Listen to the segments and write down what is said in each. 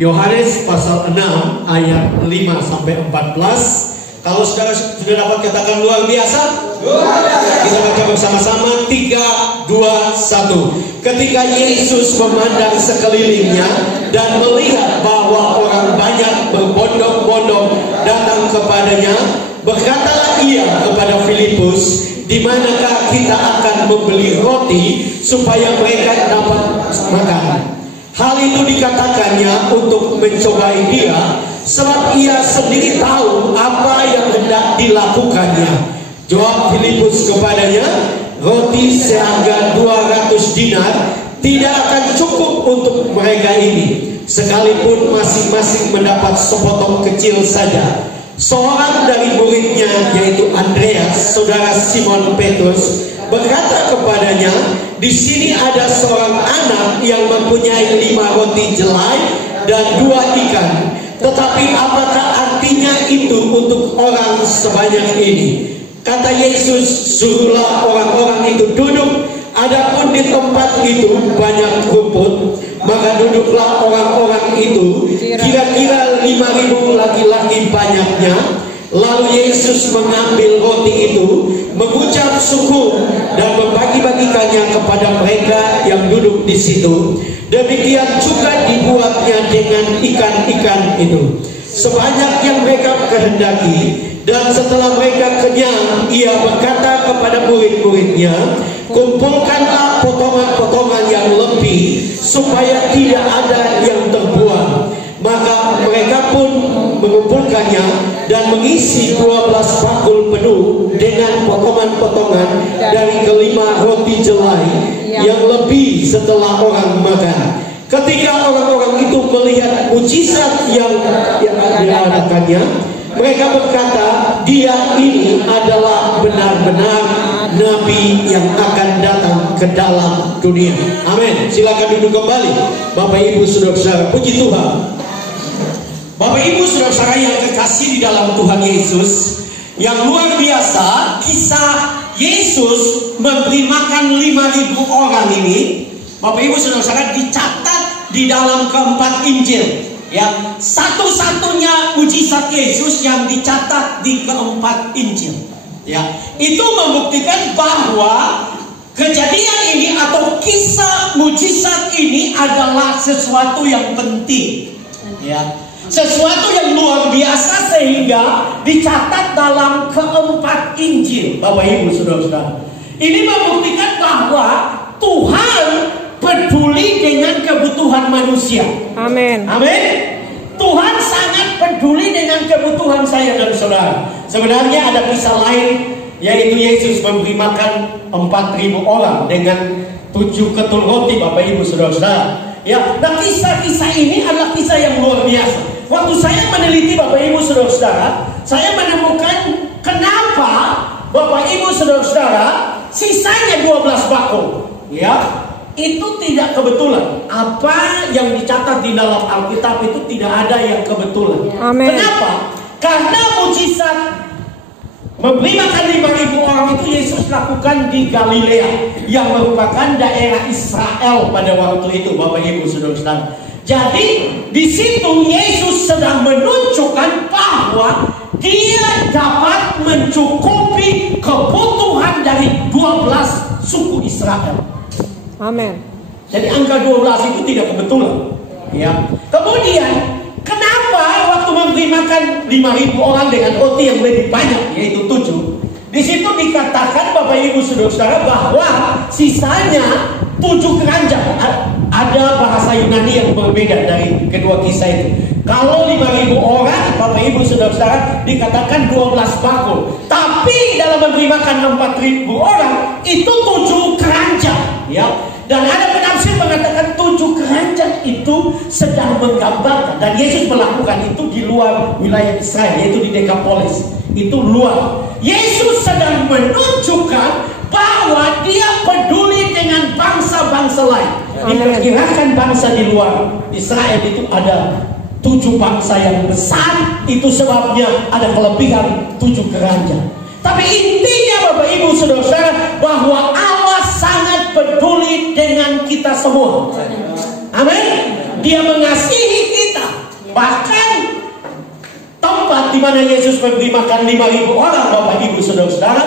Yohanes pasal 6 ayat 5 sampai 14. Kalau saudara sudah dapat katakan luar biasa. Kita baca bersama-sama 3, 2, 1. Ketika Yesus memandang sekelilingnya dan melihat bahwa orang banyak berbondong-bondong datang kepadanya, berkatalah ia kepada Filipus, di manakah kita akan membeli roti supaya mereka dapat makan? Hal itu dikatakannya untuk mencobai dia, sebab ia sendiri tahu apa yang hendak dilakukannya. Jawab Filipus kepadanya, roti seharga 200 dinar tidak akan cukup untuk mereka ini, sekalipun masing-masing mendapat sepotong kecil saja. Seorang dari muridnya, yaitu Andreas, saudara Simon Petrus, berkata kepadanya, di sini ada seorang anak yang mempunyai 5 roti jelai dan 2 ikan. Tetapi apakah artinya itu untuk orang sebanyak ini? Kata Yesus, suruhlah orang-orang itu duduk. Adapun di tempat itu banyak rumput, maka duduklah orang-orang itu, kira-kira 5.000 laki-laki banyaknya. Lalu Yesus mengambil roti itu, mengucap syukur dan membagi-bagikannya kepada mereka yang duduk di situ. Demikian juga dibuatnya dengan ikan-ikan itu, sebanyak yang mereka kehendaki. Dan setelah mereka kenyang, ia berkata kepada murid-muridnya, kumpulkanlah potongan-potongan yang lebih, supaya tidak ada yang terbuang. Maka mereka pun mengumpulkannya dan mengisi 12 bakul penuh dengan potongan-potongan dari kelima roti jelai yang lebih setelah orang makan. Ketika orang-orang itu melihat mujizat yang diadakannya, mereka berkata, dia ini adalah benar-benar Nabi yang akan datang ke dalam dunia. Amin. Silakan duduk kembali, Bapak Ibu saudara-saudara. Puji Tuhan. Bapak Ibu saudara-saudara yang kekasih di dalam Tuhan Yesus, yang luar biasa, kisah Yesus memberi makan 5.000 orang ini, Bapak Ibu saudara-saudara, dicatat di dalam keempat Injil. Ya, satu-satunya mujizat Yesus yang dicatat di keempat Injil. Ya, itu membuktikan bahwa kejadian ini atau kisah mujizat ini adalah sesuatu yang penting. Ya, sesuatu yang luar biasa sehingga dicatat dalam keempat Injil. Bapak Ibu saudara-saudara, ini membuktikan bahwa Tuhan peduli dengan kebutuhan manusia. Amin. Amin. Tuhan sangat peduli dengan kebutuhan saya dan saudara. Sebenarnya ada kisah lain, yaitu Yesus memberi makan 4.000 orang dengan 7 ketul roti, Bapak Ibu saudara-saudara. Ya, nah kisah-kisah ini adalah kisah yang luar biasa. Waktu saya meneliti, Bapak Ibu saudara-saudara, saya menemukan kenapa Bapak Ibu saudara-saudara sisanya 12 bakul. Ya, itu tidak kebetulan. Apa yang dicatat di dalam Alkitab itu tidak ada yang kebetulan. Amen. Kenapa? Karena mujizat memberi makan 5.000 orang itu Yesus lakukan di Galilea, yang merupakan daerah Israel pada waktu itu, Bapak Ibu saudara-saudara. Jadi di situ Yesus sedang menunjukkan bahwa dia dapat mencukupi kebutuhan dari 12 suku Israel. Amin. Jadi angka 12 itu tidak kebetulan. Ya. Kemudian kenapa waktu memberi makan 5.000 orang dengan roti yang lebih banyak, yaitu 7, di situ dikatakan Bapak Ibu saudara-saudara bahwa sisanya 7 keranjang. Ada bahasa Yunani yang berbeda dari kedua kisah itu. Kalau 5.000 orang, Bapak Ibu saudara-saudara, dikatakan 12 bakul. Tapi dalam memberi makan 4.000 orang itu 7 keranjang. Ya. Dan ada penafsir mengatakan 7 keranjang itu sedang menggambarkan, dan Yesus melakukan itu di luar wilayah Israel, yaitu di Dekapolis. Itu luar. Yesus sedang menunjukkan bahwa dia peduli dengan bangsa-bangsa lain. Diperkirakan bangsa di luar Israel itu ada 7 bangsa yang besar. Itu sebabnya ada kelebihan 7 keranjang. Tapi intinya Bapak Ibu saudara-saudara, bahwa Allah sangat peduli dengan kita semua. Amin. Dia mengasihi kita. Bahkan tempat di mana Yesus memberi makan 5.000 orang, Bapak Ibu Saudara-saudara,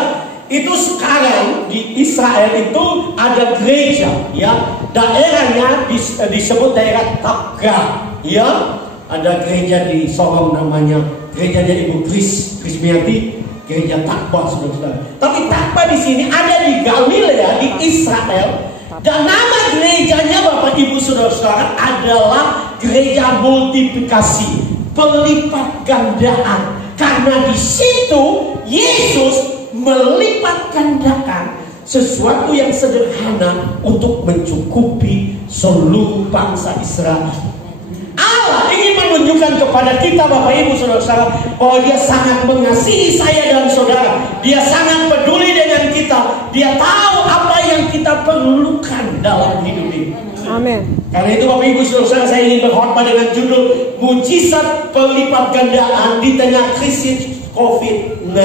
itu sekarang di Israel itu ada gereja, ya. Daerahnya disebut daerah Tabga, ya. Ada gereja di Sorong namanya gerejanya Ibu Krismiati, gereja Takwa, saudara-saudara. Tapi Takwa di sini ada di Galilea, di Israel. Dan nama gerejanya, Bapak Ibu Saudara-saudara, adalah gereja multiplikasi, pelipat gandaan. Karena di situ Yesus melipat gandakan sesuatu yang sederhana untuk mencukupi seluruh bangsa Israel. Allah ingin menunjukkan kepada kita, Bapak Ibu Saudara-saudara, bahwa Dia sangat mengasihi saya dan saudara. Dia sangat peduli dengan kita. Dia tahu apa yang kita perlukan dalam hidup ini. Amin. Karena itu, Bapak Ibu Saudara, saya ingin berkhotbah dengan judul Mujizat Pelipat Gandaan di Tengah Krisis COVID-19.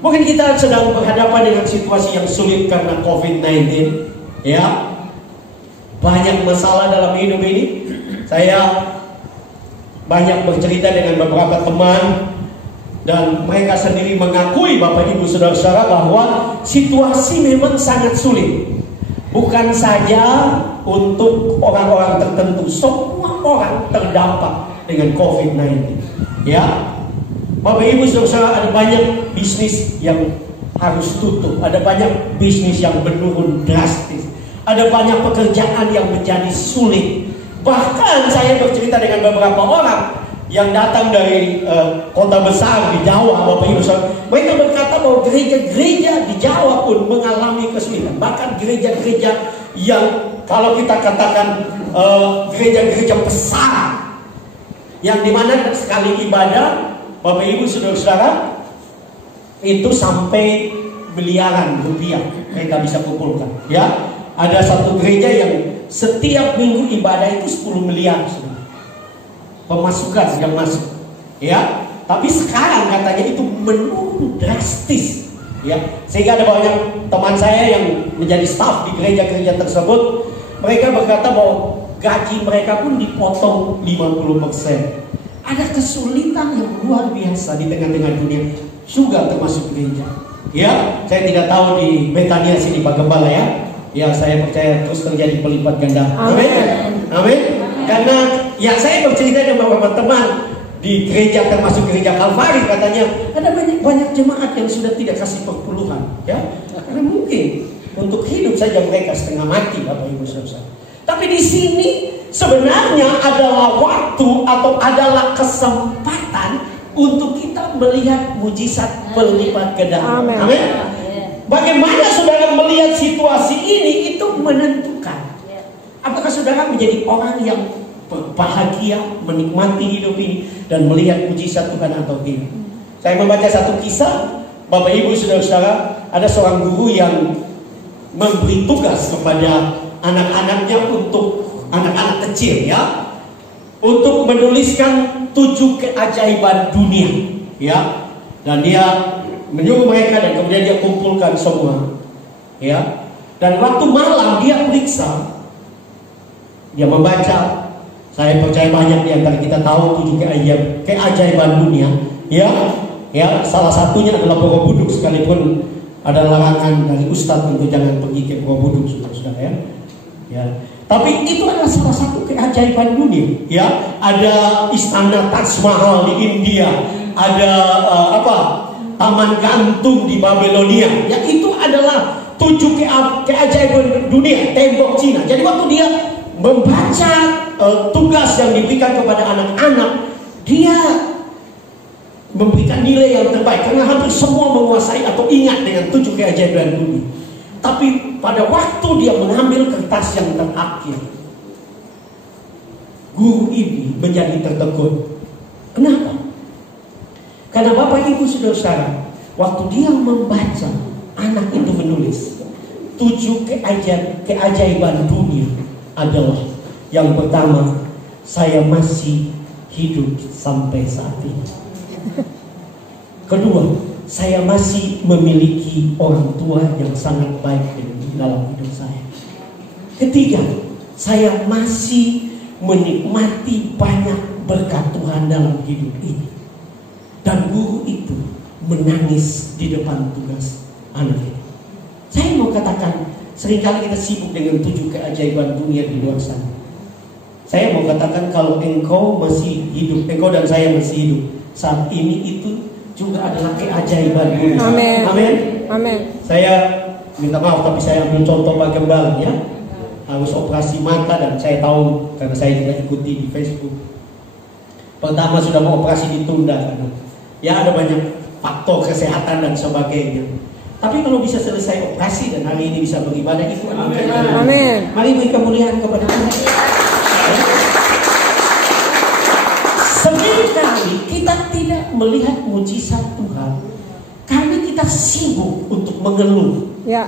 Mungkin kita sedang berhadapan dengan situasi yang sulit karena COVID-19, ya. Banyak masalah dalam hidup ini. Saya banyak bercerita dengan beberapa teman, dan mereka sendiri mengakui, Bapak Ibu Saudara-saudara, bahwa situasi memang sangat sulit. Bukan saja untuk orang-orang tertentu, semua orang terdampak dengan COVID-19, ya. Bapak Ibu Saudara, ada banyak bisnis yang harus tutup, ada banyak bisnis yang menurun drastis, ada banyak pekerjaan yang menjadi sulit. Bahkan saya bercerita dengan beberapa orang yang datang dari kota besar di Jawa, Bapak Ibu Saudara. Mereka berkata bahwa gereja-gereja di Jawa pun mengalami kesulitan. Bahkan gereja-gereja yang kalau kita katakan gereja-gereja besar, yang dimana sekali ibadah, Bapak Ibu Saudara-saudara, itu sampai miliaran rupiah mereka bisa kumpulkan, ya. Ada satu gereja yang setiap minggu ibadah itu 10 miliar pemasukan yang masuk, ya. Tapi sekarang katanya itu menurun drastis, ya. Sehingga ada banyak teman saya yang menjadi staf di gereja-gereja tersebut, mereka berkata bahwa gaji mereka pun dipotong 50%. Ada kesulitan yang luar biasa di tengah-tengah dunia, juga termasuk gereja. Ya, saya tidak tahu di Betania sini bagaimana, ya. Ya, saya percaya terus terjadi pelipat ganda. Amin. Amin. Karena ya saya bercerita dengan beberapa teman di gereja, termasuk gereja Kalvari, katanya ada banyak jemaat yang sudah tidak kasih perpuluhan, ya. Karena mungkin untuk hidup saja mereka setengah mati, Bapak Ibu Saudara. Tapi di sini sebenarnya adalah waktu atau adalah kesempatan untuk kita melihat mujizat pelipat gandaan. Amin. Bagaimana saudara melihat situasi ini itu menentukan apakah saudara menjadi orang yang berbahagia, menikmati hidup ini dan melihat mujizat Tuhan atau tidak. Saya membaca satu kisah, Bapak Ibu Saudara-saudara, ada seorang guru yang memberi tugas kepada anak-anaknya, untuk anak-anak kecil, ya, untuk menuliskan 7 keajaiban dunia, ya. Dan dia menyuruh mereka dan kemudian dia kumpulkan semua, ya. Dan waktu malam dia periksa, dia membaca. Saya percaya banyak di antara kita tahu 7 keajaiban dunia, ya. Ya, salah satunya adalah Borobudur, sekalipun ada larangan dari Ustadz untuk jangan pergi ke Borobudur, saudara-saudara, ya. Ya. Tapi itu adalah salah satu keajaiban dunia, ya. Ada istana Taj Mahal di India, ada Taman Gantung di Babilonia. Ya, itu adalah 7 keajaiban dunia, tembok Cina. Jadi waktu dia membaca tugas yang diberikan kepada anak-anak, dia memberikan nilai yang terbaik karena hampir semua menguasai atau ingat dengan 7 keajaiban dunia. Tapi pada waktu dia mengambil kertas yang terakhir, guru ini menjadi tertegun. Kenapa? Karena Bapak Ibu Saudara, waktu dia membaca, anak itu menulis 7 keajaiban dunia adalah yang pertama, saya masih hidup sampai saat ini. Kedua, saya masih memiliki orang tua yang sangat baik dalam hidup saya. Ketiga, saya masih menikmati banyak berkat Tuhan dalam hidup ini. Dan guru itu menangis di depan tugas anak itu. Saya mau katakan, seringkali kita sibuk dengan 7 keajaiban dunia di luar sana. Saya mau katakan, kalau engkau masih hidup, engkau dan saya masih hidup saat ini, itu juga adalah keajaiban dunia. Amin. Amin. Amin. Saya minta maaf, tapi saya ambil contoh Pak Gembala ya. Harus operasi mata, dan saya tahu karena saya juga ikuti di Facebook. Pertama sudah mau operasi ditunda karena ya ada banyak faktor kesehatan dan sebagainya. Tapi kalau bisa selesai operasi dan hari ini bisa beribadah, itu amin. Amin. Mari beri kemuliaan kepada Tuhan. Seringkali kita tidak melihat mujizat Tuhan karena kita sibuk untuk mengeluh. Ya.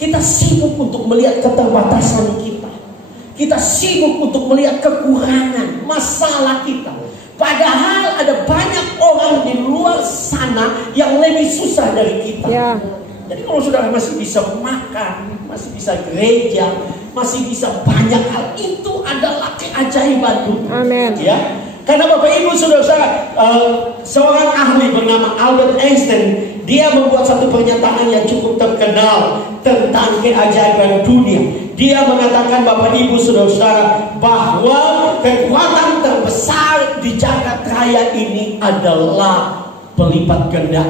Kita sibuk untuk melihat keterbatasan kita. Kita sibuk untuk melihat kekurangan, masalah kita. Padahal ada banyak orang di luar sana yang lebih susah dari kita. Ya. Jadi kalau saudara masih bisa makan, masih bisa gereja, masih bisa banyak hal, itu adalah keajaiban Tuhan. Amin. Ya. Karena Bapak Ibu saudara, seorang ahli bernama Albert Einstein, dia membuat satu pernyataan yang cukup terkenal tentang keajaiban dunia. Dia mengatakan, Bapak Ibu saudara, bahwa kekuatan terbesar di jagat raya ini adalah pelipat ganda.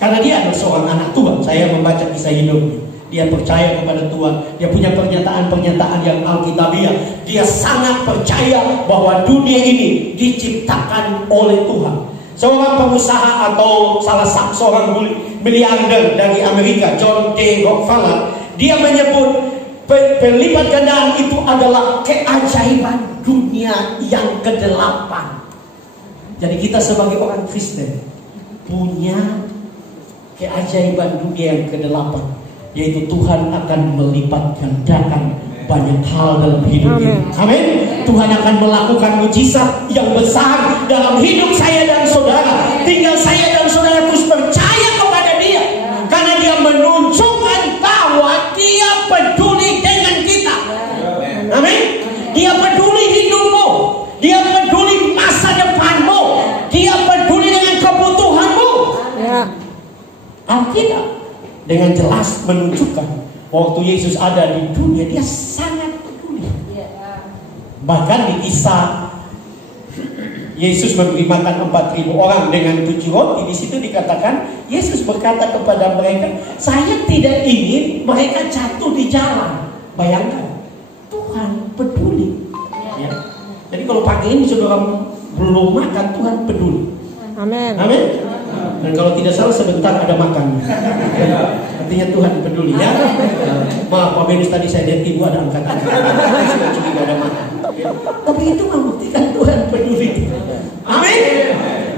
Karena dia adalah seorang anak Tuhan. Saya membaca kisah hidupnya. Dia percaya kepada Tuhan. Dia punya pernyataan-pernyataan yang alkitabiah. Dia sangat percaya bahwa dunia ini diciptakan oleh Tuhan. Seorang pengusaha atau salah satu seorang miliarder dari Amerika, John D. Rockefeller, dia menyebut pelipat gandaan itu adalah keajaiban dunia yang ke-8. Jadi kita sebagai orang Kristen punya keajaiban dunia yang ke-8, yaitu Tuhan akan melipat gandakan banyak hal dalam hidup kita. Amin. Tuhan akan melakukan mujizat yang besar dalam hidup saya dan saudara. Tinggal saya dan saudara terus percaya kepada Dia, karena Dia menunjukkan bahwa Dia peduli dengan kita. Amin. Dia peduli hidupmu. Dia peduli masa depanmu. Dia peduli dengan kebutuhanmu. Ya. Alkitab dengan jelas menunjukkan waktu Yesus ada di dunia, Dia sangat peduli. Bahkan di kisah Yesus memberi makan 4.000 orang dengan 7 roti, di situ dikatakan Yesus berkata kepada mereka, saya tidak ingin mereka jatuh di jalan. Bayangkan, Tuhan peduli. Ya. Jadi kalau pagi ini saudara belum makan, Tuhan peduli. Amin. Amin. Dan kalau tidak salah sebentar ada makan. Artinya Tuhan peduli ya. Maaf Pak Benus, tadi saya lihat ibu ada angkatan. Sudah cukup ada makan. Tapi itu membuktikan Tuhan peduli. Amin.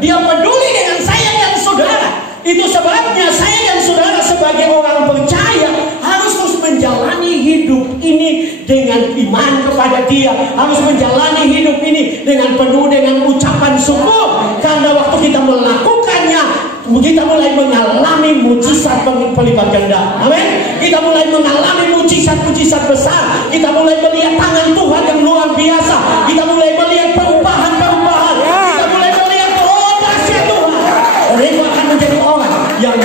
Dia peduli dengan saya dan saudara. Itu sebabnya saya dan saudara sebagai orang percaya harus terus menjalani hidup ini dengan iman kepada Dia. Harus menjalani hidup ini dengan penuh dengan ucapan syukur. Karena waktu kita melakukannya, kita mulai mengalami mujizat pelipat ganda. Amin. Kita mulai mengalami mujizat-mujizat besar. Kita mulai melihat tangan Tuhan yang luar biasa. Kita mulai melihat perubahan-perubahan. Kita mulai melihat dahsyat Tuhan. Dan itu akan menjadi orang yang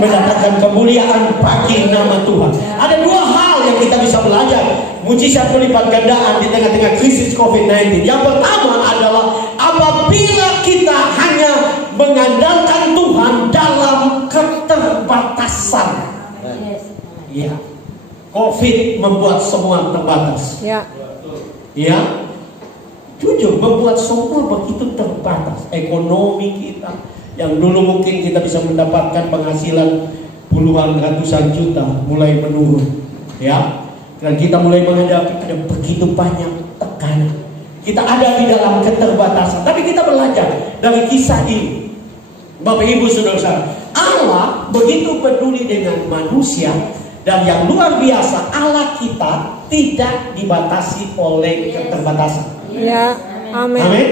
mendatangkan kemuliaan bagi nama Tuhan. Ada 2 hal yang kita bisa belajar mujizat pelipat gandaan di tengah-tengah krisis COVID-19. Yang pertama adalah apabila kita hanya mengandalkan Tuhan dalam keterbatasan. Ya, COVID membuat semua terbatas. Ya. Ya, jujur membuat semua begitu terbatas. Ekonomi kita yang dulu mungkin kita bisa mendapatkan penghasilan puluhan ratusan juta mulai menurun. Ya, dan kita mulai menghadapi ada begitu banyak tekanan. Kita ada di dalam keterbatasan. Tapi kita belajar dari kisah ini, Bapak Ibu saudara, Allah begitu peduli dengan manusia. Dan yang luar biasa, Allah kita tidak dibatasi oleh keterbatasan. Ya. Amin. Amin.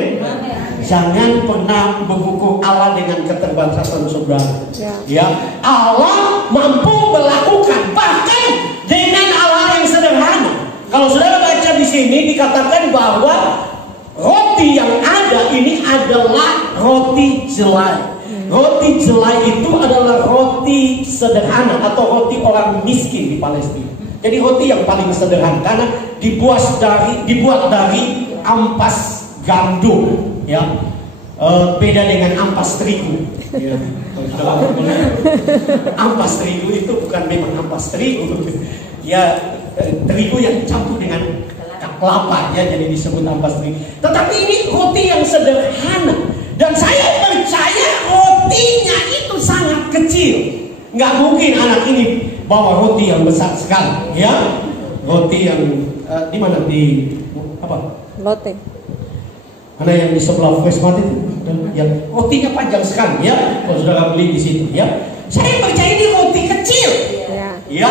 Jangan pernah mengukur Allah dengan keterbatasan saudara. Ya. Allah mampu melakukan bahkan dengan Allah yang sederhana. Kalau saudara baca di 1 sini dikatakan bahwa roti yang ada ini adalah roti jelai. Roti jelai itu adalah roti sederhana atau roti orang miskin di Palestina. Jadi roti yang paling sederhana karena dibuat dari ampas gandum, ya. Beda dengan ampas terigu. Ya. Ampas terigu itu bukan memang ampas terigu, ya terigu yang campur dengan kelapa, ya, jadi disebut ampas terigu. Tetapi ini roti yang sederhana dan saya percaya rotinya itu sangat kecil. Nggak mungkin anak ini bawa roti yang besar sekali, ya. Roti yang di mana, di apa? Lotte. Ada yang di sebelah Westmart itu, yang rotinya panjang sekali, ya. Kalau saudara beli di situ, ya. Saya percaya ini roti kecil, ya.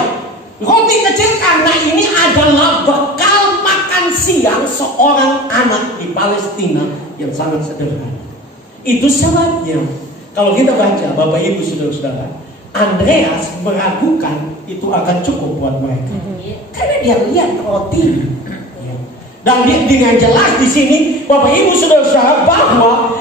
Roti kecil karena ini adalah bekal makan siang seorang anak di Palestina yang sangat sederhana. Itu sebabnya kalau kita baca, Bapak Ibu saudara-saudara, Andreas meragukan itu akan cukup buat mereka, karena dia lihat roti. Dan dengan jelas di sini, Bapak Ibu saudara-saudara, bahwa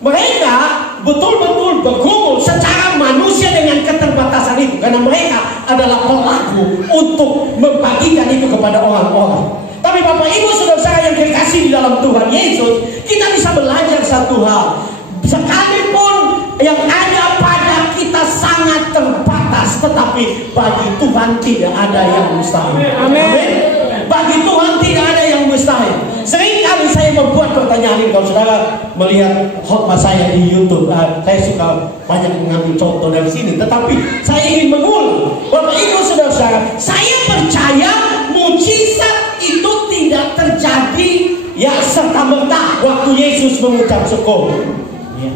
mereka betul-betul bergumul secara manusia dengan keterbatasan itu, karena mereka adalah pelaku untuk membagikan itu kepada orang-orang. Tapi Bapak Ibu saudara-saudara yang dikasihi di dalam Tuhan Yesus, kita bisa belajar satu hal. Sekalipun yang ada pada kita sangat terbatas, tetapi bagi Tuhan tidak ada yang mustahil. Amin. Bagi Tuhan tidak ada yang mustahil. Seringkali saya membuat pertanyaan ini. Kalau saudara melihat khotbah saya di YouTube, saya suka banyak mengambil contoh dari sini. Tetapi saya ingin mengulang, Bapak Ibu saudara-saudara, saya percaya mujizat itu tidak terjadi ya serta-merta waktu Yesus mengucap syukur. Ya.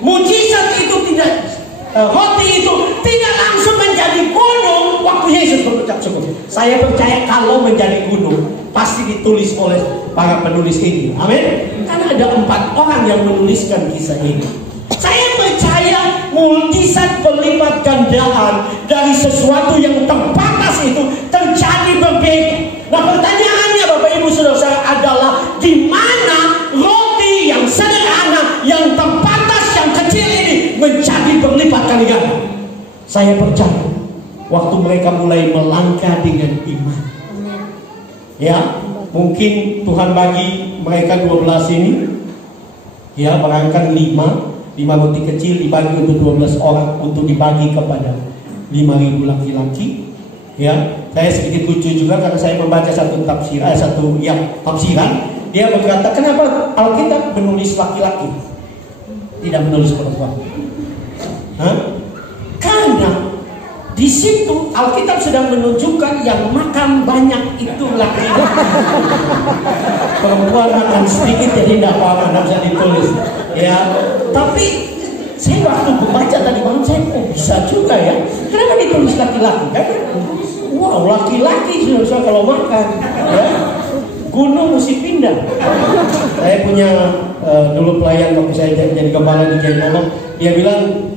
Mujizat itu tidak, roti itu tidak langsung menjadi gunung waktu Yesus mengucap syukur. Saya percaya kalau menjadi gunung pasti ditulis oleh para penulis ini. Amin. Karena ada 4 orang yang menuliskan kisah ini. Saya percaya mujizat berlipat gandaan dari sesuatu yang terbatas itu terjadi berbeda. Nah, pertanyaannya Bapak Ibu saudara adalah di mana roti yang sederhana, yang terbatas, yang kecil ini menjadi berlipat kali ganda. Saya percaya waktu mereka mulai melangkah dengan iman. Ya, mungkin Tuhan bagi mereka 12 ini, ya, barangkali 5 roti kecil dibagi untuk 12 orang untuk dibagi kepada 5.000 laki-laki. Ya, saya sedikit lucu juga karena saya membaca satu tafsiran. Dia berkata, kenapa Alkitab menulis laki-laki, tidak menulis perempuan? Karena di situ Alkitab sedang menunjukkan yang makan banyak itu laki-laki. Perempuan makan sedikit jadi tidak apa-apa, tidak bisa ditulis. Ya, tapi saya waktu membaca tadi malam saya bisa juga ya. Kenapa ditulis laki-laki? Karena wow, laki-laki sudah kalau makan, ya, gunung mesti pindah. Saya punya dulu pelayan waktu saya jadi gembala di Jaimolo, dia bilang,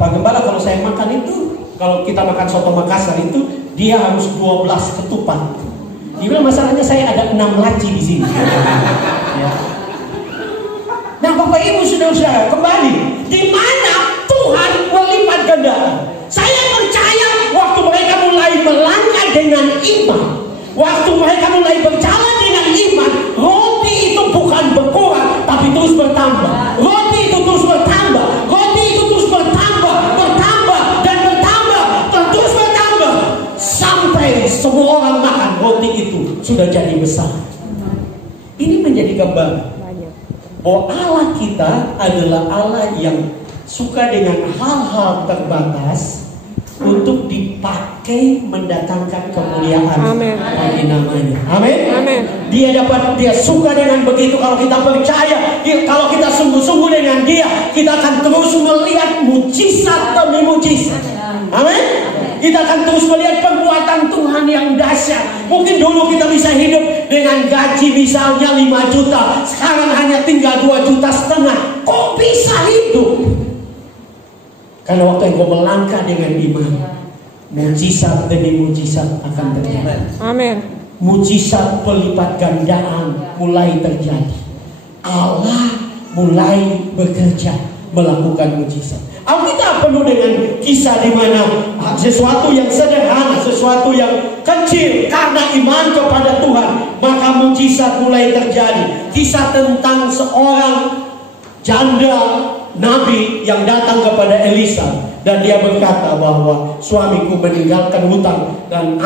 Pak Gembala, kalau saya makan itu, kalau kita makan soto Makassar itu dia harus 12 ketupat. Dia bilang masalahnya saya ada 6 laci di sini. Ya. Nah, Bapak Ibu saudara-saudara, kembali di mana Tuhan melipat gandaan. Saya percaya waktu mereka mulai melangkah dengan iman, waktu mereka mulai berjalan dengan iman, roti itu bukan berkurang tapi terus bertambah. Roti itu terus bertambah. Roti itu terus bertambah dan bertambah dan terus bertambah sampai semua orang makan roti itu sudah jadi besar. Ini menjadi gambar bahwa Allah kita adalah Allah yang suka dengan hal-hal terbatas untuk dipakai mendatangkan kemuliaan bagi namanya. Amin. Dia suka dengan begitu. Kalau kita percaya, kalau kita sungguh-sungguh dengan Dia, kita akan terus melihat mujizat demi mujizat. Amin. Kita akan terus melihat perbuatan Tuhan yang dahsyat. Mungkin dulu kita bisa hidup dengan gaji misalnya 5 juta, sekarang hanya tinggal 2,5 juta. Kok bisa hidup? Karena waktu engkau melangkah dengan iman, mujizat demi mujizat akan terjadi. Amin. mujizat pelipat gandaan mulai terjadi. Allah mulai bekerja melakukan mujizat. Alkitab penuh dengan kisah di mana sesuatu yang sederhana, sesuatu yang kecil karena iman kepada Tuhan, maka mujizat mulai terjadi. Kisah tentang seorang janda nabi yang datang kepada Elisa dan dia berkata bahwa suamiku meninggalkan hutang dan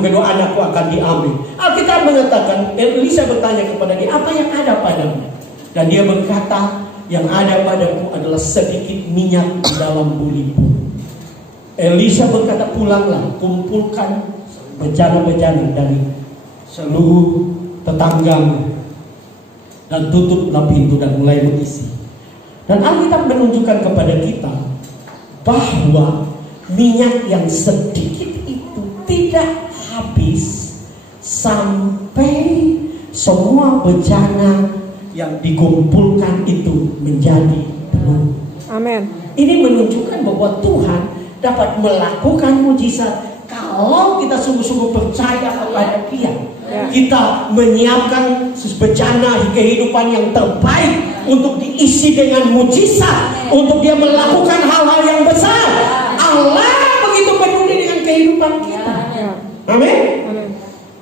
kedua anakku akan diambil. Alkitab mengatakan Elisa bertanya kepada dia, apa yang ada padamu? Dan dia berkata, yang ada padaku adalah sedikit minyak di dalam bulimu. Elisa berkata, pulanglah, kumpulkan bejana-bejana dari seluruh tetanggamu dan tutuplah pintu dan mulai mengisi. Dan Alkitab menunjukkan kepada kita bahwa minyak yang sedikit itu tidak habis sampai semua bejana yang dikumpulkan itu menjadi penuh. Amin. Ini menunjukkan bahwa Tuhan dapat melakukan mujizat kalau kita sungguh-sungguh percaya kepada Dia. Ya. Kita menyiapkan bejana kehidupan yang terbaik untuk diisi dengan mujizat, untuk Dia melakukan hal-hal yang besar. Allah begitu peduli dengan kehidupan kita. Ya. Amin. Amin.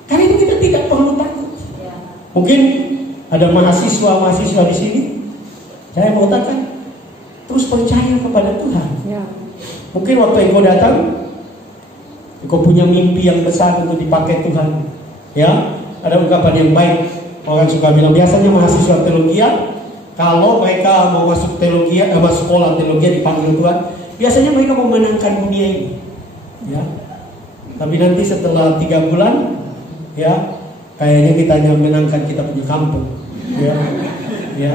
Karena itu kita tidak perlu takut. Mungkin ada mahasiswa-mahasiswa di sini, saya mau katakan terus percaya kepada Tuhan. Ya. Mungkin waktu engkau datang, engkau punya mimpi yang besar untuk dipakai Tuhan. Ya, ada ungkapan yang baik. Orang suka bilang biasanya mahasiswa teologi, kalau mereka mau masuk teologi, masuk sekolah teologi dipanggil Tuhan, biasanya mereka mau menangkan dunia ini. Ya, tapi nanti setelah 3 bulan, ya, kayaknya kita hanya menangkan kita punya kampung. Ya, ya.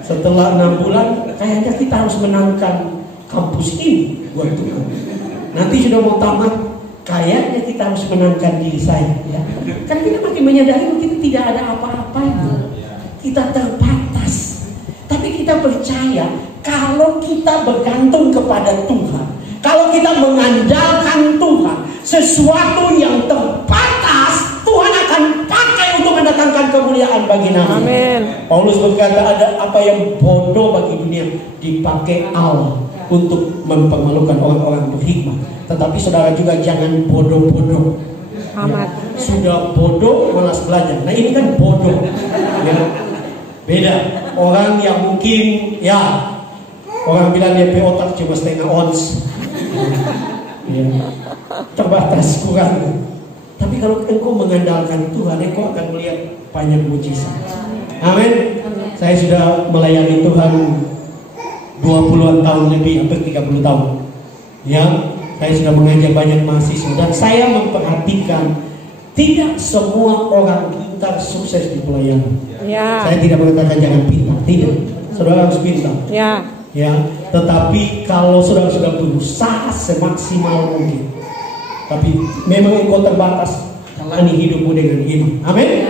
Setelah 6 bulan, kayaknya kita harus menangkan kampus ini buat Tuhan. Nanti sudah mau tamat, kayaknya kita harus menangkan diri saya. Ya. Karena kita makin menyadari kita tidak ada apa-apanya. Kita terbatas. Tapi kita percaya kalau kita bergantung kepada Tuhan, kalau kita mengandalkan Tuhan, sesuatu yang terbatas Tuhan akan pakai untuk mendatangkan kemuliaan bagi nama. Amin. Paulus berkata ada apa yang bodoh bagi dunia dipakai Allah untuk mempermalukan orang-orang berhikmat. Tetapi saudara juga jangan bodoh-bodoh. Amat. Sudah bodoh malas belajar. Nah ini kan bodoh. Ya. Beda. Orang yang mungkin ya orang bilang dia otak cuma setengah ons. Ya. Terbatas kurang. Tapi kalau engkau mengandalkan Tuhan, engkau akan melihat banyak mujizat. Amin. Saya sudah melayani Tuhan 20-an tahun lebih, hampir 30 tahun. Ya, saya sudah mengajar banyak mahasiswa dan saya memperhatikan tidak semua orang pintar sukses di pelayanan. Ya. Saya tidak mengatakan jangan pintar, tidak. Saudara harus pintar. Ya. Ya, tetapi kalau saudara sudah berusaha semaksimal mungkin, tapi memang engkau terbatas, jalani hidupmu dengan iman. Amin.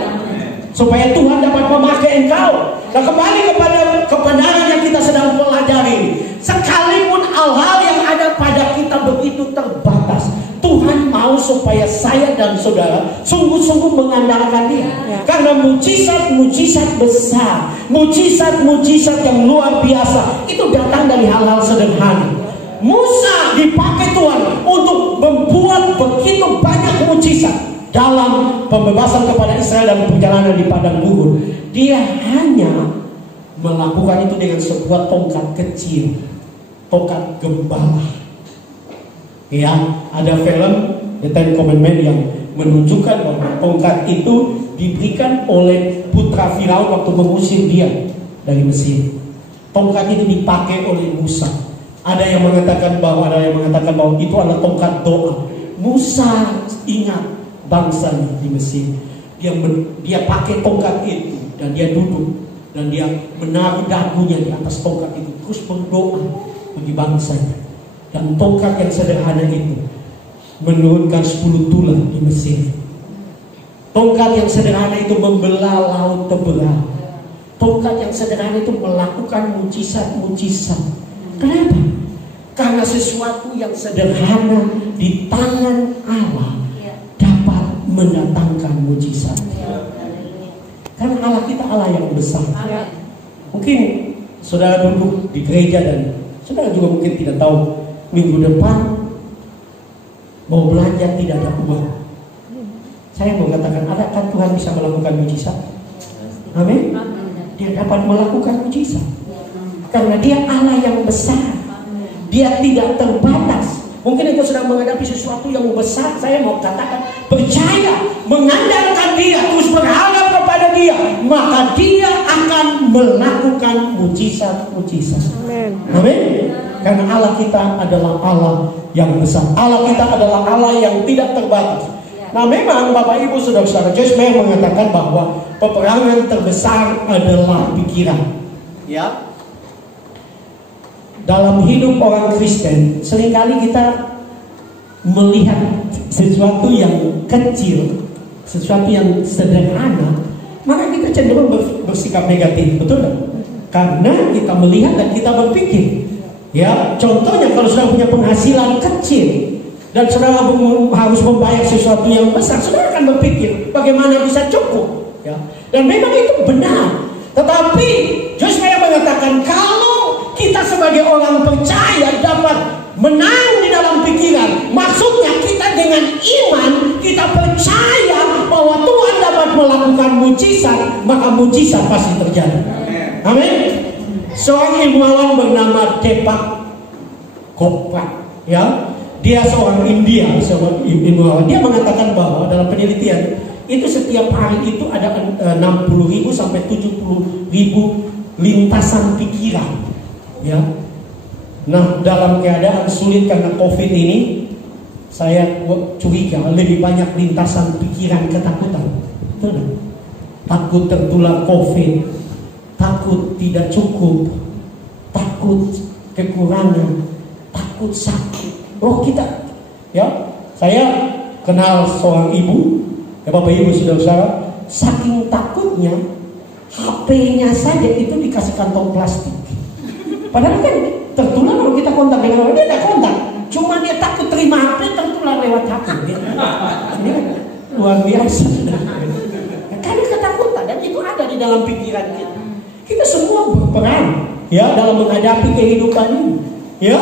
Supaya Tuhan dapat memakai engkau. Nah kembali kepada kebenaran yang kita sedang pelajari. Sekalipun hal-hal yang ada pada kita begitu terbatas, Tuhan mau supaya saya dan saudara sungguh-sungguh mengandalkan Dia. Ya. Karena mujizat-mujizat besar, mujizat-mujizat yang luar biasa itu datang dari hal-hal sederhana. Musa dipakai Tuhan untuk membuat begitu banyak mujizat dalam pembebasan kepada Israel dan perjalanan di padang gurun. Dia hanya melakukan itu dengan sebuah tongkat kecil, tongkat gembala. Ya, ada film The Ten Commandments yang menunjukkan bahwa tongkat itu diberikan oleh putra Firaun waktu mengusir dia dari Mesir. Tongkat itu dipakai oleh Musa. Ada yang mengatakan bahwa itu adalah tongkat doa. Musa ingat bangsanya di Mesir. Dia pakai tongkat itu dan dia duduk dan dia menaruh dagunya di atas tongkat itu terus berdoa bagi bangsanya. Dan tongkat yang sederhana itu menurunkan 10 tulah di Mesir. Tongkat yang sederhana itu membelah laut terbelah. Tongkat yang sederhana itu melakukan mujizat-mujizat. Kenapa? Karena sesuatu yang sederhana di tangan Allah dapat mendatangkan mujizat. Karena Allah kita Allah yang besar. Mungkin saudara duduk di gereja dan saudara juga mungkin tidak tahu minggu depan mau belanja tidak ada uang. Saya mau katakan, adakah Tuhan bisa melakukan mujizat? Amin. Dia dapat melakukan mujizat karena Dia Allah yang besar. Dia tidak terbatas. Mungkin engkau sedang menghadapi sesuatu yang besar. Saya mau katakan, percaya, mengandalkan Dia, terus berharap kepada Dia, maka Dia akan melakukan mujizat-mujizat. Amin. Karena Allah kita adalah Allah yang besar. Allah kita adalah Allah yang tidak terbatas. Nah, memang Bapak Ibu Saudara-saudara, Joyce Meyer mengatakan bahwa peperangan terbesar adalah pikiran. Ya. Dalam hidup orang Kristen, seringkali kita melihat sesuatu yang kecil, sesuatu yang sederhana, maka kita cenderung bersikap negatif, betul tak? Karena kita melihat dan kita berpikir. Ya, contohnya kalau saudara punya penghasilan kecil dan saudara harus membayar sesuatu yang besar, saudara akan berpikir bagaimana bisa cukup. Ya, dan memang itu benar. Tetapi Joyce Meyer mengatakan kalau kita sebagai orang percaya dapat menang di dalam pikiran, maksudnya kita dengan iman kita percaya bahwa Tuhan dapat melakukan mujizat, maka mujizat pasti terjadi. Amin. Seorang ilmuwan bernama Deepak Chopra, ya, dia seorang India, seorang ilmuwan. Dia mengatakan bahwa dalam penelitian itu setiap hari itu ada 60.000 sampai 70.000 lintasan pikiran. Ya. Nah, dalam keadaan sulit karena COVID ini, saya curiga lebih banyak lintasan pikiran ketakutan. Betul? Takut tertular COVID, takut tidak cukup, takut kekurangan, takut sakit. Oh, kita, ya, saya kenal seorang ibu, ya Bapak Ibu Saudara, saking takutnya HP-nya saja itu dikasih kantong plastik. Padahal kan tertular kalau kita kontak dengan orang, dia tidak kontak. Cuma dia takut terima HP tertular lewat HP. Ini luar biasa. Karena ketakutan dan itu ada di dalam pikiran kita. Kita semua berperan, ya, dalam menghadapi kehidupan ini. Ya,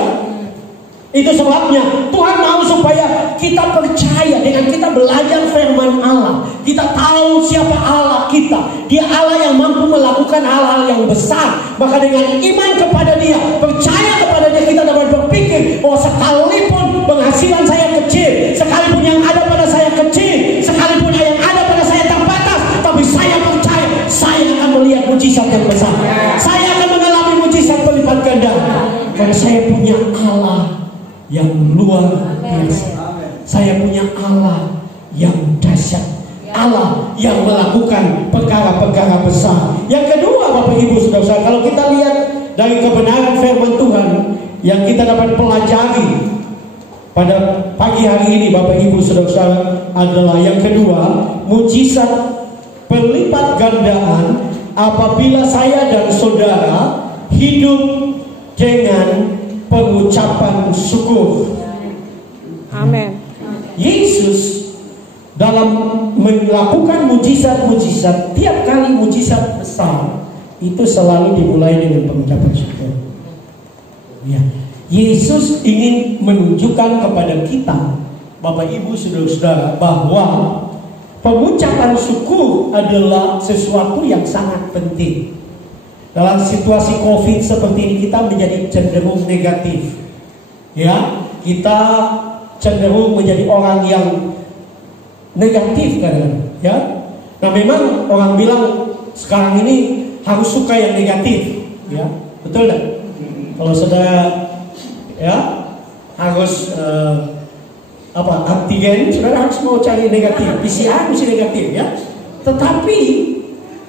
itu sebabnya Tuhan mau supaya kita percaya dengan kita belajar firman Allah. Kita tahu siapa Allah kita. Dia Allah yang mampu melakukan hal-hal yang besar. Maka dengan iman kepada Dia, percaya kepada Dia, kita dapat berpikir bahwa sekalipun penghasilan saya kecil, sekalipun yang ada pada saya kecil, sekalipun yang ada pada saya terbatas, tapi saya percaya saya akan melihat mujizat yang besar. Saya akan mengalami mujizat berlipat ganda. Karena saya punya Allah yang luar biasa. Saya punya Allah yang dahsyat, Allah yang melakukan perkara-perkara besar. Yang kedua, Bapak Ibu Saudara, kalau kita lihat dari kebenaran firman Tuhan yang kita dapat pelajari pada pagi hari ini, Bapak Ibu Saudara, adalah yang kedua, mujizat berlipat gandaan apabila saya dan saudara hidup dengan pengucapan syukur. Amin. Yesus dalam melakukan mujizat-mujizat, tiap kali mujizat besar itu selalu dimulai dengan pengucapan syukur. Ya. Yesus ingin menunjukkan kepada kita, Bapak Ibu Saudara-saudara, bahwa pengucapan syukur adalah sesuatu yang sangat penting. Dalam situasi COVID seperti ini kita menjadi cenderung negatif. Ya, kita cenderung menjadi orang yang negatif kan, ya. Nah, memang orang bilang sekarang ini harus suka yang negatif, ya. Betul tak? Kalau saudara, ya, harus antigen, saudara harus mau cari negatif, PCR mesti negatif, ya. Tetapi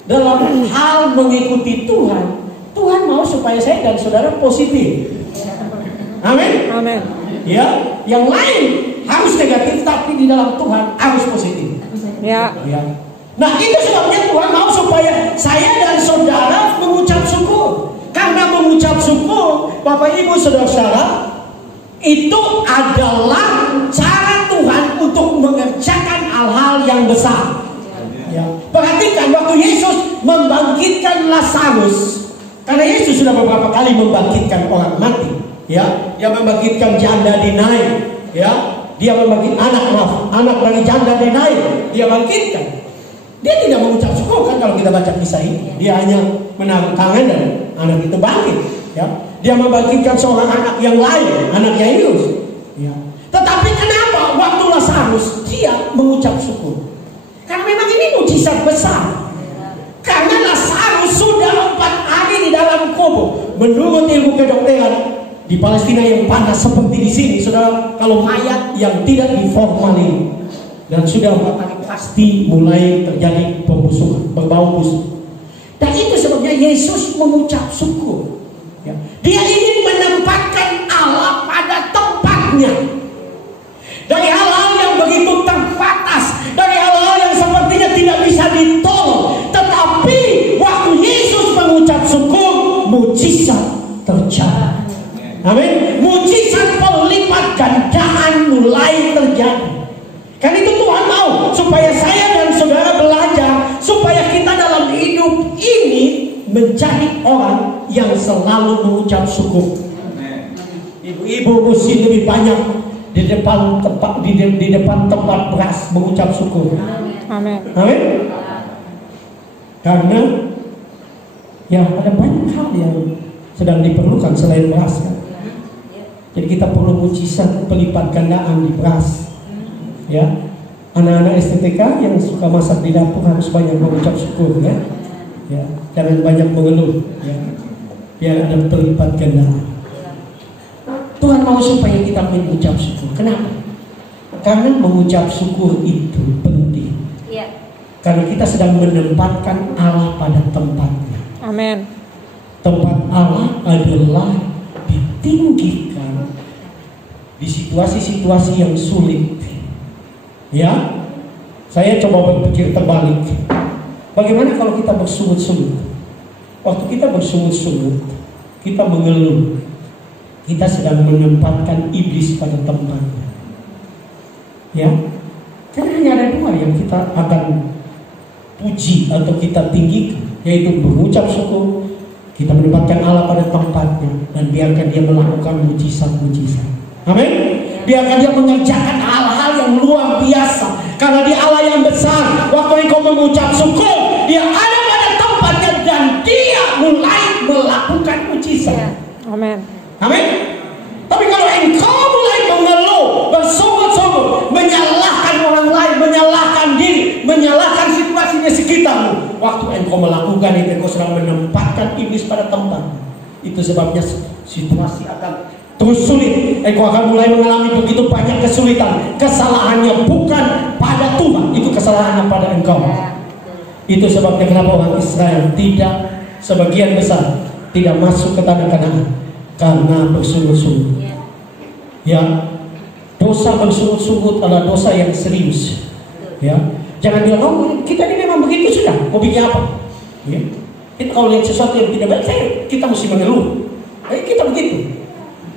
dalam hal mengikuti Tuhan, Tuhan mau supaya saya dan saudara positif. Amin. Amin. Ya, yang lain harus negatif, tapi di dalam Tuhan harus positif. Ya. Ya. Nah, itu sebabnya Tuhan mau supaya saya dan saudara mengucap syukur. Karena mengucap syukur, Bapak Ibu Saudara-saudara, itu adalah cara Tuhan untuk mengerjakan hal-hal yang besar. Ya. Perhatikan waktu Yesus membangkitkan Lazarus, karena Yesus sudah beberapa kali membangkitkan orang mati. Ya, dia membangkitkan janda di Nain. Ya, dia membangkitkan anak dari janda di Nain. Dia bangkitkan. Dia tidak mengucap syukur kan kalau kita baca kisah ini. Dia hanya menaruh tangan dan anak itu bangkit. Ya, dia membangkitkan seorang anak yang lain, anak Yairus. Ya. Tetapi kenapa waktu Lazarus dia mengucap syukur? Karena memang ini mujizat besar. Karena Lazarus sudah 4 hari di dalam kubur. Menurut ilmu kedokteran di Palestina yang panas seperti di sini, saudara, kalau mayat yang tidak diformalin dan sudah 4 hari pasti mulai terjadi pembusukan, berbau busuk. Dan itu sebabnya Yesus mengucap syukur. Ya. Dia ingin menempatkan Allah pada tempatnya. Dari hal-hal yang begitu terbatas, dari hal-hal yang sepertinya tidak bisa ditolong, tetapi waktu Yesus mengucap syukur, mujizat terjadi. Amin. Mujizat pelipat gandaan mulai terjadi. Kan itu Tuhan mau supaya saya dan saudara belajar, supaya kita dalam hidup ini menjadi orang yang selalu mengucap syukur. Ibu-ibu mesti lebih banyak di depan tempat beras mengucap syukur. Amin. Amin. Karena ya ada banyak hal yang sedang diperlukan selain beras kan. Jadi kita perlu mujizat pelipat gandaan di beras. Ya, anak-anak STTK yang suka masak di dapur harus banyak mengucap syukur ya. Ya, jangan banyak mengeluh ya. Biar ada pelipat gandaan. Tuhan mau supaya kita mengucap syukur. Kenapa? Karena mengucap syukur itu penting. Ya. Karena kita sedang menempatkan Allah pada tempatnya. Amin. Tempat Allah adalah ditinggikan di situasi-situasi yang sulit. Ya, saya coba berpikir terbalik. Bagaimana kalau kita bersungut-sungut? Waktu kita bersungut-sungut, kita mengeluh, kita sedang menempatkan iblis pada tempatnya. Ya, karena hanya ada 2 yang kita akan puji atau kita tinggikan, yaitu mengucap syukur. Kita menempatkan Allah pada tempatnya dan biarkan dia melakukan mujizat-mujizat. Amin. Biarkan dia mengerjakan hal-hal yang luar biasa. Karena dia Allah yang besar. Waktu engkau mengucap syukur, dia ada pada tempatnya dan dia mulai melakukan mujizat. Amin. Amin. Tapi kalau engkau mulai mengeluh, bersungut-sungut, menyalahkan orang lain, menyalahkan diri, menyalahkan situasi di sekitarmu, waktu engkau melakukan itu, engkau sedang menempatkan iblis pada tempat. Itu sebabnya situasi akan terus sulit. Engkau akan mulai mengalami begitu banyak kesulitan. Kesalahannya bukan pada Tuhan, itu kesalahannya pada engkau. Itu sebabnya kenapa orang Israel tidak, sebagian besar tidak masuk ke tanah Kanaan, karena bersungut-sungut. Ya, dosa bersungut-sungut adalah dosa yang serius. Ya, jangan bilang, oh kita ini memang begitu sudah, mau bikin apa? Ya, kita kalau lihat sesuatu yang tidak baik, kita mesti mengeluh. Kita begitu.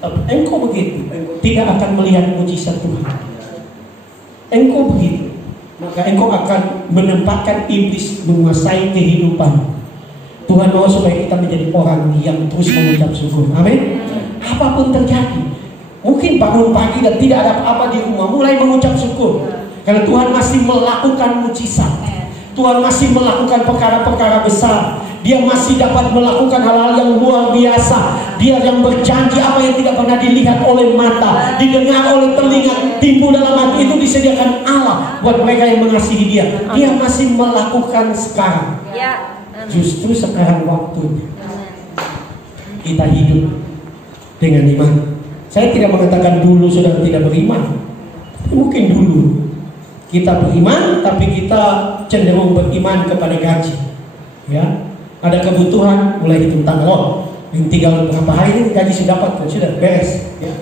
Engkau begitu, tidak akan melihat mujizat Tuhan. Engkau begitu, maka engkau akan menempatkan iblis menguasai kehidupan. Tuhan mau supaya kita menjadi orang yang terus mengucap syukur. Amin. Apapun terjadi, mungkin bangun pagi dan tidak ada apa-apa di rumah, mulai mengucap syukur. Karena Tuhan masih melakukan mujizat. Tuhan masih melakukan perkara-perkara besar. Dia masih dapat melakukan hal-hal yang luar biasa. Dia yang berjanji apa yang tidak pernah dilihat oleh mata, didengar oleh telinga, timbul dalam hati, itu disediakan Allah buat mereka yang mengasihi dia. Dia masih melakukan sekarang. Justru sekarang waktunya kita hidup dengan iman. Saya tidak mengatakan dulu sudah tidak beriman. Mungkin dulu kita beriman, tapi kita cenderung beriman kepada gaji. Ya, ada kebutuhan, mulai hitung tanggal. Yang tinggal berapa hari ini gaji sudah dapat, sudah beres. Ya,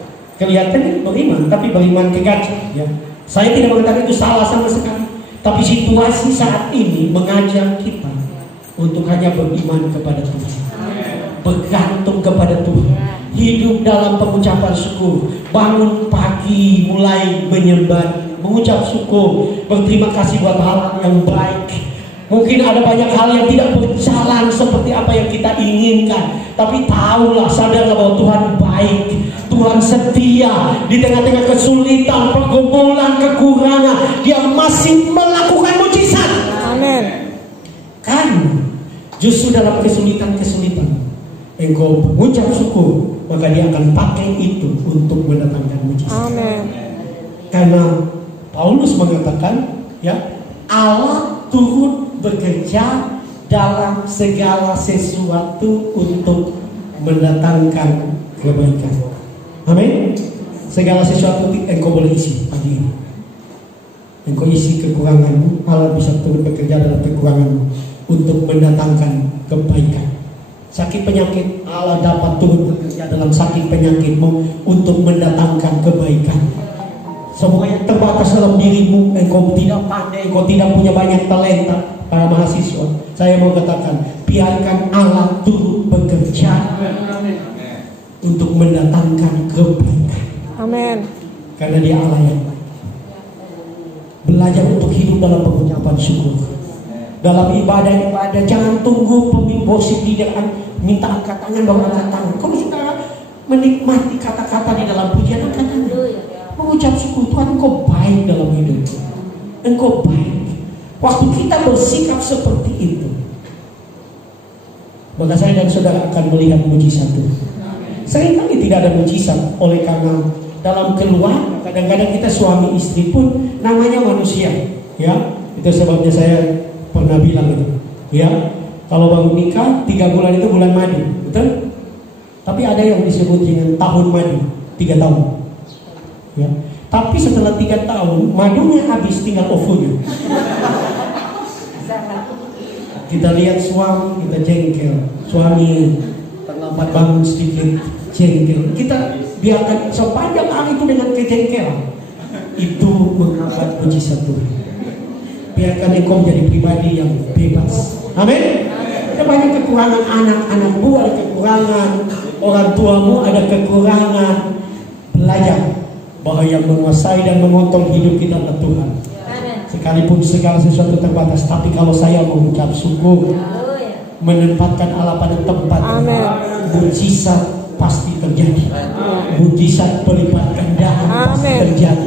kelihatannya beriman, tapi beriman ke gaji. Ya, saya tidak mengatakan itu salah sama sekali. Tapi situasi saat ini mengajak kita untuk hanya beriman kepada Tuhan, bergantung kepada Tuhan, hidup dalam pengucapan syukur, bangun pagi mulai menyembah mengucap syukur, berterima kasih buat hal yang baik. Mungkin ada banyak hal yang tidak berjalan seperti apa yang kita inginkan, tapi tahulah, sadarlah bahwa Tuhan baik, Tuhan setia. Di tengah-tengah kesulitan, pergumulan, kekurangan, Dia masih melakukan mujizat. Amin. Kan justru dalam kesulitan-kesulitan engkau mengucap syukur, maka Dia akan pakai itu untuk mendatangkan mujizat. Amin. Karena Paulus mengatakan, ya, Allah turut bekerja dalam segala sesuatu untuk mendatangkan kebaikan. Amin. Segala sesuatu engkau boleh isi pagi ini. Engkau isi kekuranganmu, Allah bisa turut bekerja dalam kekuranganmu untuk mendatangkan kebaikan. Sakit penyakit, Allah dapat turut bekerja dalam sakit penyakitmu untuk mendatangkan kebaikan. Semua yang terbatas dalam dirimu, engkau tidak pandai, engkau tidak punya banyak talenta. Para mahasiswa, saya mau katakan, biarkan Allah turut bekerja untuk mendatangkan kebaikan. Amin. Karena Dia Allah yang baik. Belajar untuk hidup dalam pengucapan syukur. Dalam ibadah-ibadah, jangan tunggu pemimpin worship leader minta angkat tangan, baru angkat tangan. Kalau kita menikmati kata-kata di dalam pujian, angkat tangan. Mengucap syukur, Tuhan Engkau baik dalam hidup. Engkau baik. Waktu kita bersikap seperti itu, maka saya dan saudara akan melihat mujizat Tuhan. Seringkali tidak ada mujizat oleh karena dalam keluarga, kadang-kadang kita suami istri pun namanya manusia, ya. Itu sebabnya saya pernah bilang itu, ya, kalau baru nikah 3 bulan itu bulan madu, betul? Tapi ada yang disebut dengan tahun madu, 3 tahun, ya. Tapi setelah 3 tahun madunya habis, tinggal ovunya. Kita lihat suami, kita jengkel. Suami terlambat bangun sedikit, jengkel. Kita biarkan sepanjang hari itu dengan kejengkelan. Itu menghambat mujizat Tuhan. Biarkan engkau menjadi pribadi yang bebas. Amin. Ada banyak kekurangan anak-anakmu, ada kekurangan orang tuamu, ada kekurangan. Belajar bahwa yang menguasai dan mengontrol hidup kita adalah Tuhan. Sekalipun segala sesuatu terbatas, tapi kalau saya mengucap syukur, menempatkan Allah pada tempat, mujizat pasti terjadi. Mujizat pelipat gandaan pasti terjadi.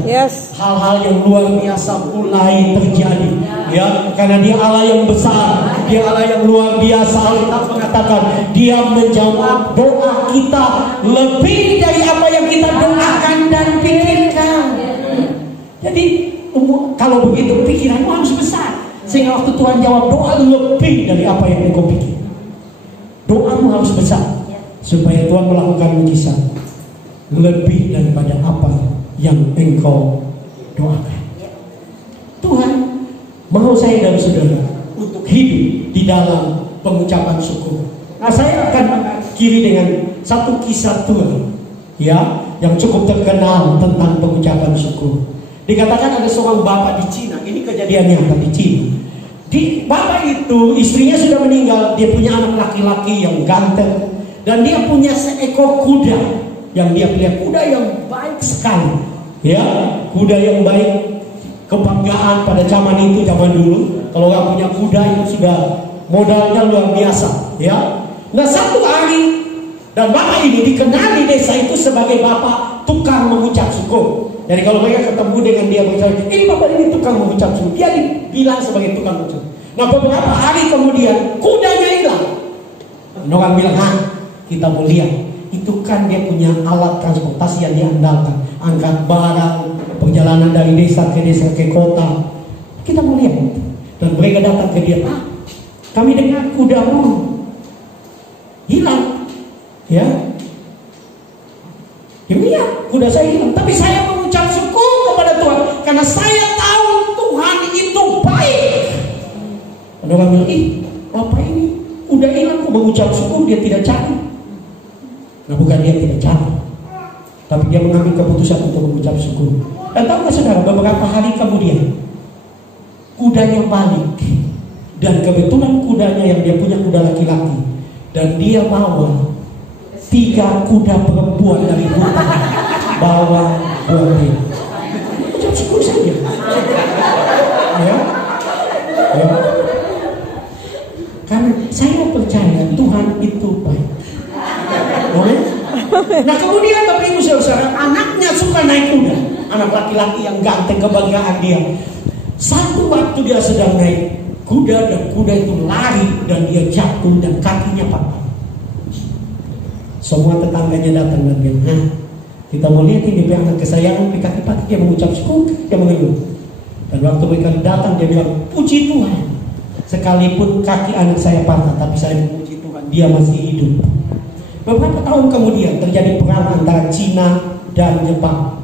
Hal-hal yang luar biasa mulai terjadi, ya, karena Dia Allah yang besar, Dia Allah yang luar biasa. Allah mengatakan Dia menjawab doa kita lebih dari apa yang kita doakan dan pikirkan. Jadi kalau begitu pikiranmu harus besar, sehingga waktu Tuhan jawab doa lebih dari apa yang engkau pikir. Doamu harus besar supaya Tuhan melakukan mujizat lebih daripada apa yang engkau doakan. Tuhan mau saya dan saudara untuk hidup di dalam pengucapan syukur. Nah, saya akan mengakhiri dengan satu kisah Tuhan, ya, yang cukup terkenal tentang pengucapan syukur. Dikatakan ada seorang bapak di Cina. Ini kejadian nyata di Cina. Bapak itu istrinya sudah meninggal. Dia punya anak laki-laki yang ganteng, dan dia punya seekor kuda yang dia pelihara. Kuda yang baik sekali, ya, kuda yang baik. Kebanggaan pada zaman itu, zaman dulu. Kalau orang punya kuda itu sudah modalnya luar biasa, ya. Nah, satu hari, dan bapak ini dikenal di desa itu sebagai bapak tukang mengucap syukur. Jadi kalau mereka ketemu dengan dia berbicara, ini bapak ini tukang mengucap syukur, dia dibilang sebagai tukang mengucap. Nah, beberapa hari kemudian kudanya hilang. Orang bilang, kita mau lihat. Itu kan dia punya alat transportasi yang diandalkan, angkat barang, perjalanan dari desa ke kota. Kita mau lihat. Dan mereka datang ke dia, kami dengar kudamu hilang, ya. Ya, kuda saya hilang, tapi saya mengucap syukur kepada Tuhan karena saya tahu Tuhan itu baik. Ada orang bilang, apa ini kuda hilang kok mengucap syukur, dia tidak cari. Nah, bukan dia tidak cari, tapi dia mengambil keputusan untuk mengucap syukur. Dan tahu nggak saudara, beberapa hari kemudian kudanya balik, dan kebetulan kudanya yang dia punya kuda laki-laki, dan dia bawa 3 kuda perempuan dari hutan, bawa buah. Ucap syukur saja. Saya percaya Tuhan itu baik. Amin. Nah kemudian Bapak Ibu Saudara, anaknya suka naik kuda. Anak laki-laki yang ganteng, kebanggaan dia. Satu waktu dia sedang naik kuda dan kuda itu lari dan dia jatuh dan kakinya patah. Semua tetangganya datang dan bilang, kita mau lihat ini anak kesayangan, kaki patah. Dia mengucap syukur, dia mengeluh. Dan waktu mereka datang dia bilang, puji Tuhan, sekalipun kaki anak saya patah, tapi saya memuji Tuhan, dia masih hidup. Beberapa tahun kemudian terjadi perang antara Cina dan Jepang.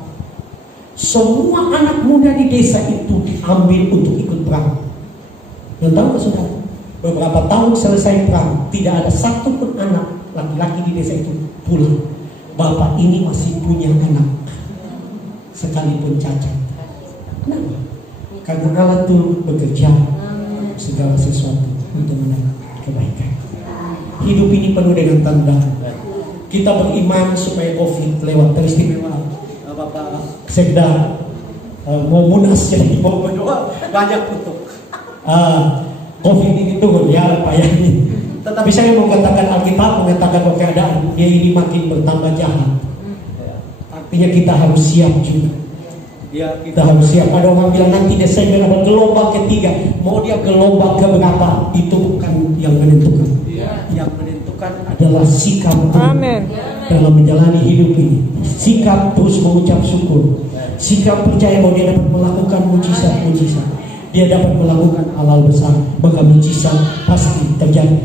Semua anak muda di desa itu diambil untuk ikut perang. Dan tahu saudara, beberapa tahun selesai perang, tidak ada satu pun anak laki-laki di desa itu pulang. Bapak ini masih punya anak, sekalipun cacat. Kenapa? Karena Allah itu bekerja segala sesuatu untuk mendatangkan kebaikan. Hidup ini penuh dengan tanda. Kita beriman supaya COVID lewat teristimewa Bapak Sekda mau munas, jadi mau berdoa banyak untuk COVID ini turun ya Pak Yani. Tetapi saya mau katakan, Alkitab mengatakan bahwa keadaan dia ini makin bertambah jahat. Artinya kita harus siap juga. Ya, kita harus siap. Ada orang bilang nanti Desember ada gelombang ketiga. Mau dia gelombang keberapa, itu bukan yang menentukan. Yang menentukan adalah sikap dalam menjalani hidup ini. Sikap terus mengucap syukur. Sikap percaya bahwa dia dapat melakukan mujizat-mujizat. Dia dapat melakukan hal besar, maka mujizat pasti terjadi.